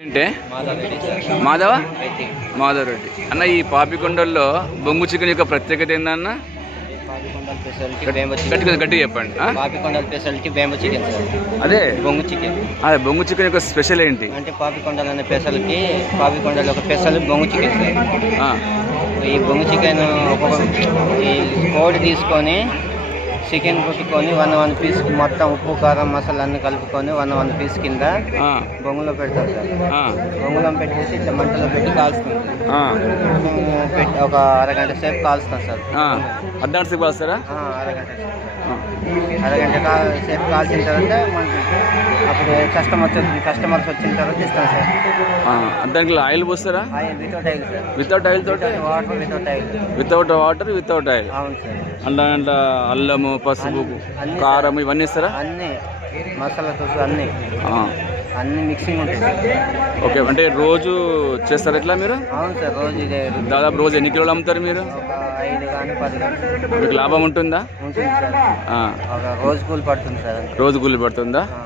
ఏంటే? మాధవ? మాధవ్ రెడ్డి అన్న ఈ పాపికొండల్లో బొంగు చికెన్ యొక్క ప్రత్యేకత ఏందన్న? గట్టిగా చెప్పండి? పాపికొండల స్పెషాలిటీ బేంబ చికెన్ అదే? బొంగు చికెన్. అదే బొంగు చికెన్ యొక్క స్పెషల్ ఏంటి? అంటే పాపికొండలు అనే పెసలకి పాపికొండలు ఒక పెసలు బొంగు చికెన్ ఈ బొంగు చికెన్ ఒక్కొక్క ఈ కోడి తీసుకొని చికెన్ కొట్టుకొని వన్ వన్ పీస్ మొత్తం ఉప్పు కారం మసాలా అన్ని కలుపుకొని వన్ వన్ పీస్ కింద బొంగులో పెడతారు సార్. బొంగులో పెట్టేసి ఇట్లా మంటలో పెట్టి కాల్స్తుంది పెట్టి ఒక అరగంట సేపు కాల్స్తాం సార్. అర్ధగంట సేపు ఆ, అరగంట అరగంట సేపు కాల్చిన తర్వాత అప్పుడు కస్టమర్స్ కస్టమర్స్ వచ్చిన తర్వాత ఇస్తాం సార్. దానికి oil పోస్తారా? Without oil sir. Without oil తోటి? Water without oil. Without water without oil. అవును సార్. అండ్ అండ్ అల్లము పసుపు అన్ని కారం ఇవన్నీ ఇస్తారా? అన్నీ మసాలా తోసు అన్నీ. ఆ, అన్ని మిక్సింగ్ ఉంటాయి సార్ ఓకే అంటే రోజు చేస్తారా ఇట్లా మీరు? అవును సార్ రోజు ఇదే. దాదాపు రోజు ఎన్ని కిలోలు అమ్ముతారు మీరు? ఒక ఐదు కానీ పది కానీ. మీకు లాభం ఉంటుందా? ఉంటుంది సార్. ఆ, ఒక రోజు కూలి పడుతుంది సార్. రోజు కూలి పడుతుందా? ఆ.